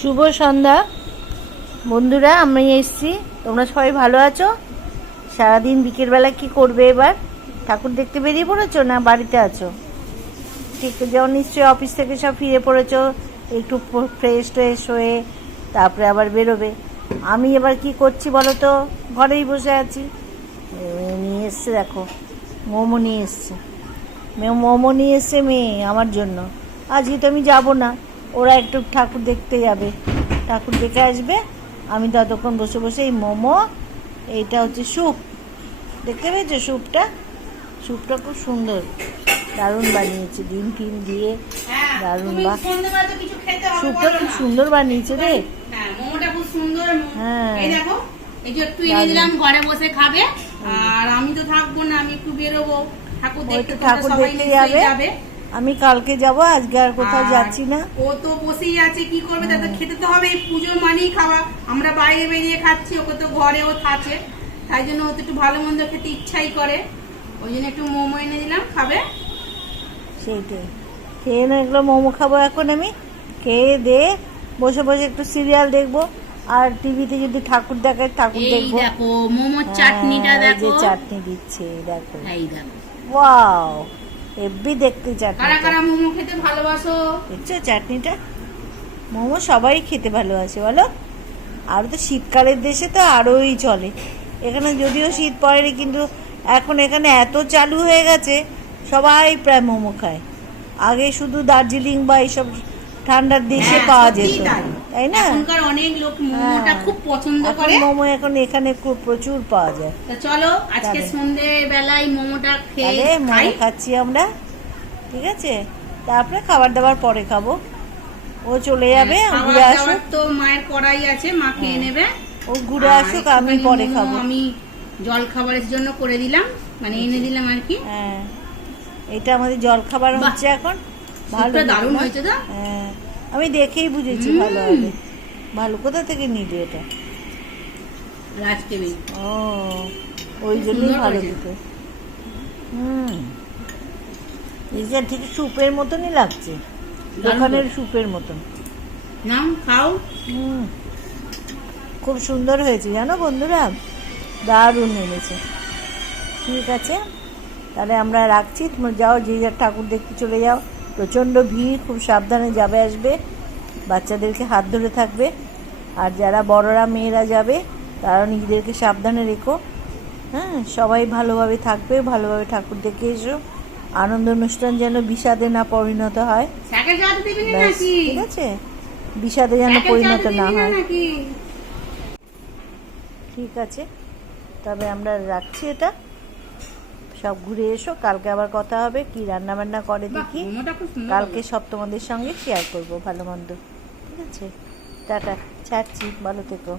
শুভ সন্ধ্যা। বন্ধুরা আমি এসছি। তোমরা সবাই ভালো আছো? সারাদিন বিকেলবেলা কি করবে এবার? ঠাকুর দেখতে বেরিয়ে পড়েছো না বাড়িতে আছো? ঠিক, যেমন নিশ্চয়ই অফিস থেকে সব ফিরে পড়েছো, একটু ফ্রেশ ট্রেশ হয়ে তারপরে আবার বেরোবে। আমি এবার কি করছি বলো তো? ঘরেই বসে আছি। নিয়ে এসছে, দেখো। মোমো নিয়ে এসছে। মোমো নিয়ে এসছে মেয়ে আমার জন্য। আজকে তো আমি যাব না। ওরা একটু ঠাকুর দেখতে যাবে। ঠাকুর দেখে আসবে। আমি ততক্ষণ বসে বসে এই মোমো এইটা হচ্ছে স্যুপ। দেখতে পেয়েছ স্যুপটা? স্যুপটা খুব সুন্দর। দারুণ বানিয়েছে। ডিম টিম দিয়ে হ্যাঁ, দারুণ বা স্যুপটা খুব সুন্দর বানিয়েছে রে। হ্যাঁ, মোমোটা খুব সুন্দর। হ্যাঁ। এই যে একটু এনে দিলাম ঘরে বসে খাবে। আর আমি তো থাকব না আমি একটু বেরোবো। ঠাকুর দেখতে ঠাকুর দেখতে যাবে। যাবে। আমি কালকে যাব আজকে আর কোথাও যাচ্ছি না। ও তো বসেই আছে কি করবে? তাতে খেতে তো হবে এই পুজো মানেই খাওয়া। আমরা বাইরে বেরিয়ে খাচ্ছি ওকে তো ঘরে ও থাকে। তাই জন্য ও তো একটু ভালো মন্দ খেতে ইচ্ছাই করে। ওই জন্য একটু মোমো এনে দিলাম খাবে? সেইটাই। খেয়ে না এগুলো মোমো খাব এখন আমি। খেয়ে দে বসে বসে একটু সিরিয়াল দেখব। আর টিভিতে যদি ঠাকুর দেখায় ঠাকুর দেখব। দেখো মোমোর চাটনিটা হ্যাঁ, যে দেখো। চাটনি দিচ্ছে দেখো। এই দেখো। ওয়াও! হেব্বি দেখতে কারা চাটনিটা কারা মোমো খেতে ভালোবাসো? দেখছ চাটনিটা? মোমো সবাই খেতে ভালোবাসে বলো? আর তো শীতকালের দেশে তো আরোই চলে। এখানে যদিও শীত পড়েনি কিন্তু এখন এখানে এত চালু হয়ে গেছে সবাই প্রায় মোমো খায়। আগে শুধু দার্জিলিং বা এইসব ঠান্ডার দেশে হ্যাঁ, পাওয়া যেত। তাই। না? এখনকার অনেক লোক মোমোটা হ্যাঁ। খুব পছন্দ করে। মোমো এখন এখানে খুব প্রচুর পাওয়া যায়। তা চলো আজকে সন্ধে বেলায় মোমোটা খেয়ে খাই মোমো খাচ্ছি আমরা। ঠিক আছে? তারপরে খাবার দাবার পরে খাব। ও চলে যাবে হ্যাঁ, খাবার ঘুরে আসুক তো মায়ের কড়াই আছে মা খেয়ে। নেবে। ও ঘুরে আসুক আমি পরে খাব। আমি জল খাবারের জন্য করে দিলাম মানে এনে দিলাম আর কি। হ্যাঁ। এটা আমাদের জল খাবার হচ্ছে এখন। ভালো দারুণ হয়েছে তো হ্যাঁ আমি দেখেই বুঝেছি ভালো হবে। ভালো কোথা থেকে নিলে এটা? ও ওই জন্যই ভালো দিতে। হুম। ঠিক স্যুপের মতনই লাগছে। দোকানের স্যুপের মতন। নাও খাও। হুম। খুব সুন্দর হয়েছে জানো বন্ধুরা? দারুণ এনেছে। ঠিক আছে? তাহলে আমরা রাখছি। তোমরা যাও যে যার ঠাকুর দেখতে চলে যাও। প্রচণ্ড ভিড় খুব সাবধানে যাবে আসবে। বাচ্চাদেরকে হাত ধরে থাকবে। আর যারা বড়রা মেয়েরা যাবে তারা নিজেদেরকে সাবধানে রেখো। হ্যাঁ সবাই ভালোভাবে থাকবে ভালোভাবে ঠাকুর দেখে এসো। আনন্দ অনুষ্ঠান যেন বিষাদে না পরিণত হয়। ঠিক আছে? বিষাদে যেন পরিণত না হয়। ঠিক আছে। তবে আমরা রাখছি এটা। সব ঘুরে এসো কালকে আবার কথা হবে কি রান্না বান্না করে দেখি। কালকে সব তোমাদের সঙ্গে শেয়ার করব ভালো মন্দ। ঠিক আছে? টাটা ছাড়ছি ভালো থেকো।